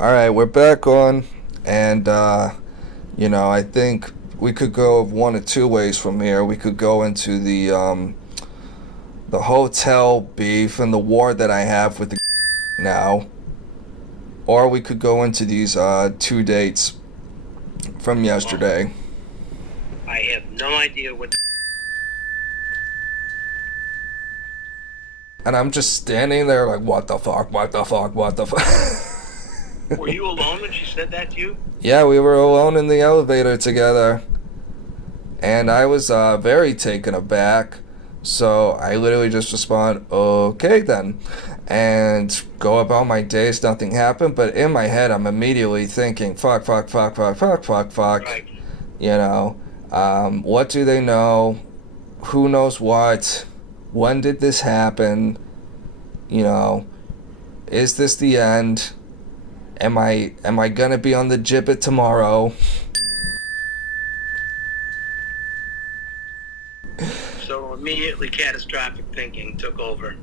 All right, we're back on, and I think we could go one of two ways from here. We could go into the hotel beef and the war that I have with the now, or we could go into these two dates from yesterday. I have no idea what. And I'm just standing there like, what the fuck, what the fuck, what the fuck. Were you alone when she said that to you? Yeah, we were alone in the elevator together. And I was very taken aback. So I literally just respond, okay then. And go about my days, nothing happened. But in my head, I'm immediately thinking, fuck, fuck, fuck, fuck, fuck, fuck, fuck. Right. You know, what do they know? Who knows what? When did this happen? You know, is this the end? Am I gonna be on the gibbet tomorrow? So immediately catastrophic thinking took over.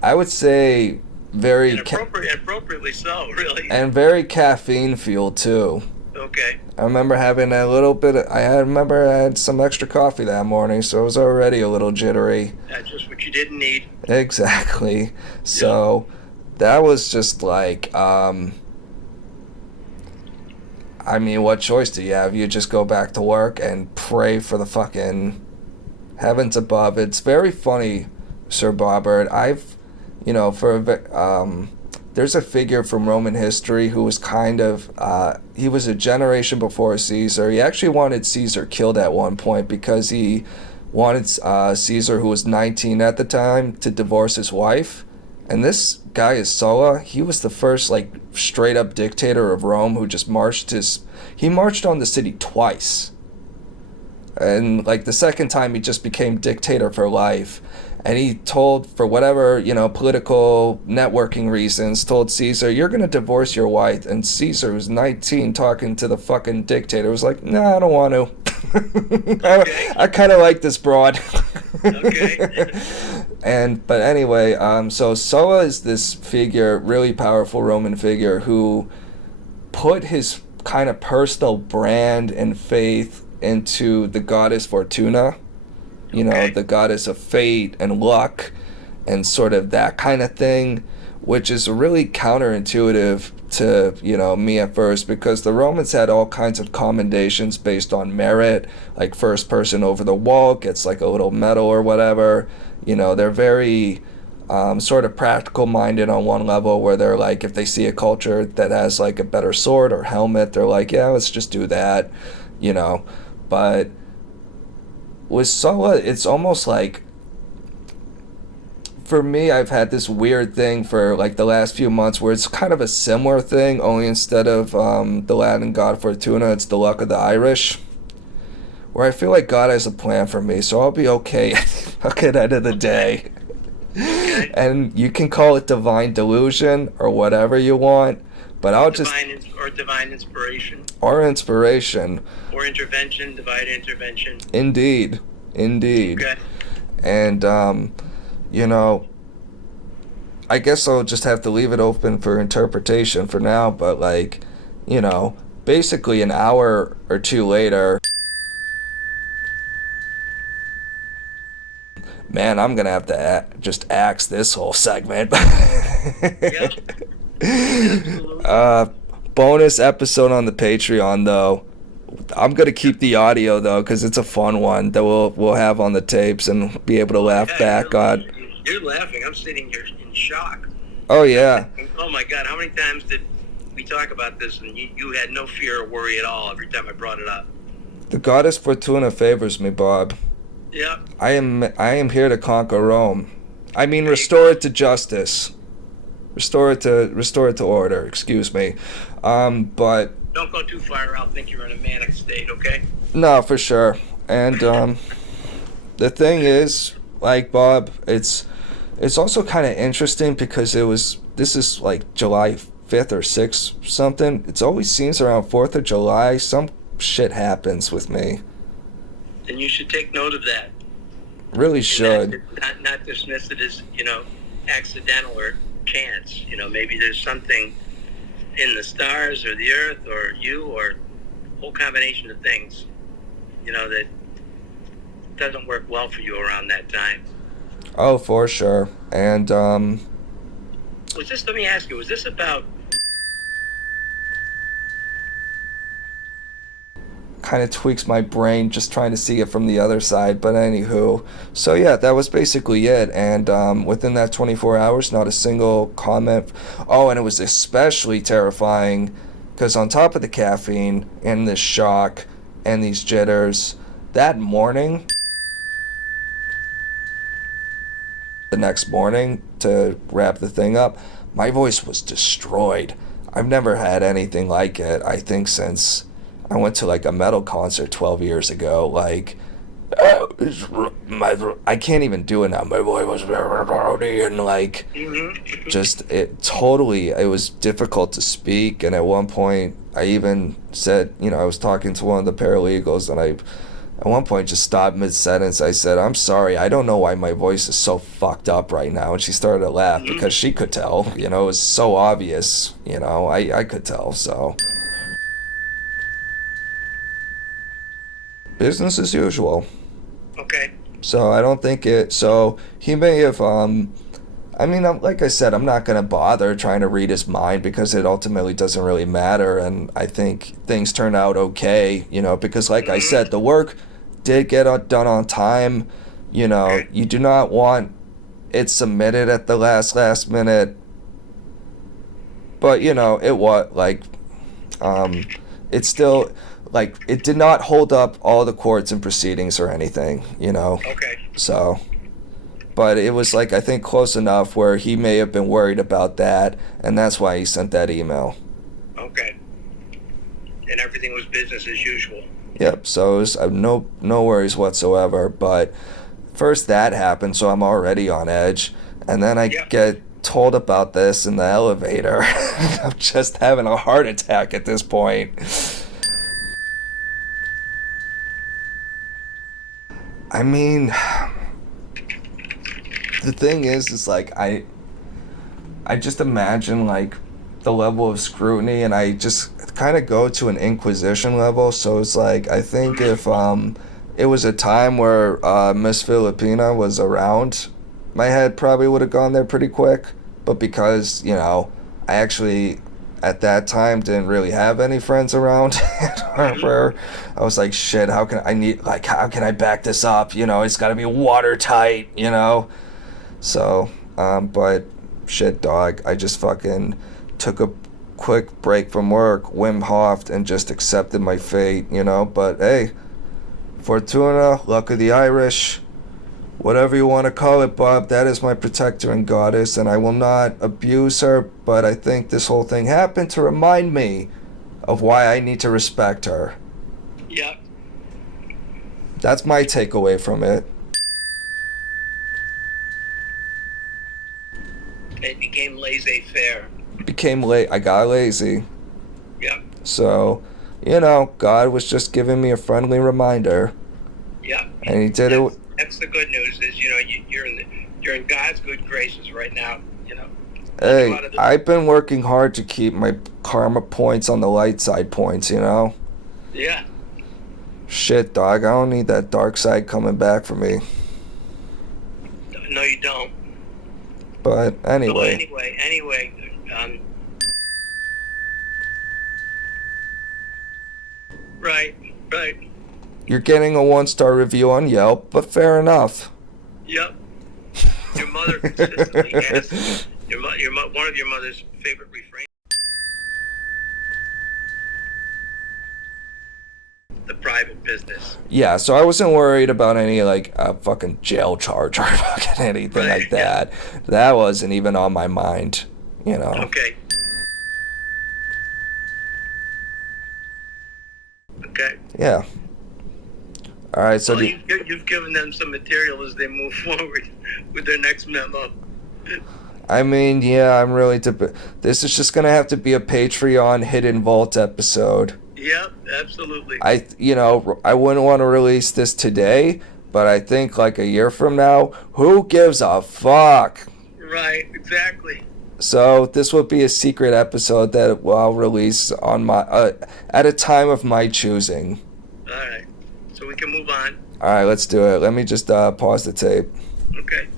I would say very And appropriately so, really. and very caffeine fueled too. Okay. I remember having a little bit. I had some extra coffee that morning, so I was already a little jittery. That's just what you didn't need. Exactly. So that was just like, I mean, what choice do you have? You just go back to work and pray for the fucking heavens above. It's very funny, Sir Bobbert. There's a figure from Roman history who was he was a generation before Caesar. He actually wanted Caesar killed at one point because he wanted Caesar, who was 19 at the time, to divorce his wife. And this guy is Sulla. He was the first straight up dictator of Rome who just marched on the city twice. And the second time he just became dictator for life. And he told, for whatever, political networking reasons, told Caesar, you're going to divorce your wife. And Caesar was 19 talking to the fucking dictator. Was like, nah, I don't want to. Okay. I kind of like this broad. Okay. But anyway, so Sulla is this figure, really powerful Roman figure, who put his kind of personal brand and faith into the goddess Fortuna. The goddess of fate and luck and sort of that kind of thing, which is really counterintuitive to, me at first, because the Romans had all kinds of commendations based on merit, like first person over the wall gets a little medal or whatever. They're very sort of practical minded on one level, where they're like, if they see a culture that has a better sword or helmet, they're like, yeah, let's just do that, but with Sulla, it's almost like, for me, I've had this weird thing for the last few months where it's kind of a similar thing, only instead of the Latin god Fortuna, it's the luck of the Irish, where I feel like God has a plan for me, so I'll be okay at the end of the day. And you can call it divine delusion or whatever you want, but I'll divine inspiration. Or inspiration. Or intervention, divine intervention. Indeed. Okay. And, I guess I'll just have to leave it open for interpretation for now, but basically an hour or two later, man, I'm gonna have to just axe this whole segment. Yep. Bonus episode on the Patreon, though. I'm gonna keep the audio though, because it's a fun one that we'll have on the tapes and be able to laugh back on. You're laughing. I'm sitting here in shock. Oh yeah. Oh my God! How many times did we talk about this and you had no fear or worry at all every time I brought it up? The goddess Fortuna favors me, Bob. Yeah. I am here to conquer Rome. I mean, restore it to justice. Restore it to order. Excuse me. But don't go too far. I'll think you're in a manic state. Okay. No, for sure. And the thing is, Bob, it's also kind of interesting because this is July 5th or 6th something. It always seems around 4th of July some shit happens with me. Then you should take note of that. Really should. Not dismiss it as, accidental or chance. Maybe there's something in the stars or the earth or you or a whole combination of things, that doesn't work well for you around that time. Oh, for sure. And Let me ask you, was this about... kind of tweaks my brain just trying to see it from the other side. But anywho, so yeah, that was basically it. And within that 24 hours, not a single comment. Oh, and it was especially terrifying because on top of the caffeine and this shock and these jitters, that morning, the next morning to wrap the thing up, my voice was destroyed. I've never had anything like it, I think, since I went to like a metal concert 12 years ago. Like, I can't even do it now. My voice was very rowdy and like, it was difficult to speak. And at one point, I even said, I was talking to one of the paralegals, and at one point just stopped mid-sentence. I said, "I'm sorry, I don't know why my voice is so fucked up right now." And she started to laugh because she could tell, it was so obvious, I could tell, so. Business as usual. Okay. So I don't think so he may have, like I said, I'm not going to bother trying to read his mind because it ultimately doesn't really matter. And I think things turn out okay, because like I said, the work did get done on time. You do not want it submitted at the last minute. But, it was like, it's still, like, it did not hold up all the courts and proceedings or anything, Okay. So, but it was like, I think close enough where he may have been worried about that, and that's why he sent that email. Okay. And everything was business as usual. Yep, so it was no worries whatsoever, but first that happened, so I'm already on edge, and then I get told about this in the elevator. I'm just having a heart attack at this point. I mean, the thing is like, I just imagine like the level of scrutiny, and I just kind of go to an inquisition level. So it's like, I think if it was a time where Miss Filipina was around, my head probably would have gone there pretty quick. But because, I actually at that time didn't really have any friends around, where I was like, shit, how can I back this up? It's got to be watertight, So, but shit, dog, I just fucking took a quick break from work, Wim Hofed, and just accepted my fate, But hey, Fortuna, luck of the Irish, whatever you want to call it, Bob, that is my protector and goddess, and I will not abuse her, but I think this whole thing happened to remind me of why I need to respect her. Yep. That's my takeaway from it. It became laissez-faire. I got lazy. Yep. So, God was just giving me a friendly reminder. Yep. And he did it. That's the good news is, you're in God's good graces right now, Hey, I've been working hard to keep my karma points on the light side points, Yeah. Shit, dog, I don't need that dark side coming back for me. No, you don't. But anyway. So anyway, right. You're getting a 1-star review on Yelp, but fair enough. Yep. Your mother consistently asks, one of your mother's favorite refrains, the private business. Yeah, so I wasn't worried about any, like, fucking jail charge or fucking anything like that. Yeah. That wasn't even on my mind, Okay. Yeah. All right, so well, you've given them some material as they move forward with their next memo. I mean, yeah, I'm really... This is just going to have to be a Patreon Hidden Vault episode. Yep, absolutely. I wouldn't want to release this today, but I think like a year from now, who gives a fuck? Right, exactly. So this will be a secret episode that I'll release on my at a time of my choosing. All right. So we can move on. All right, let's do it. Let me just pause the tape. Okay.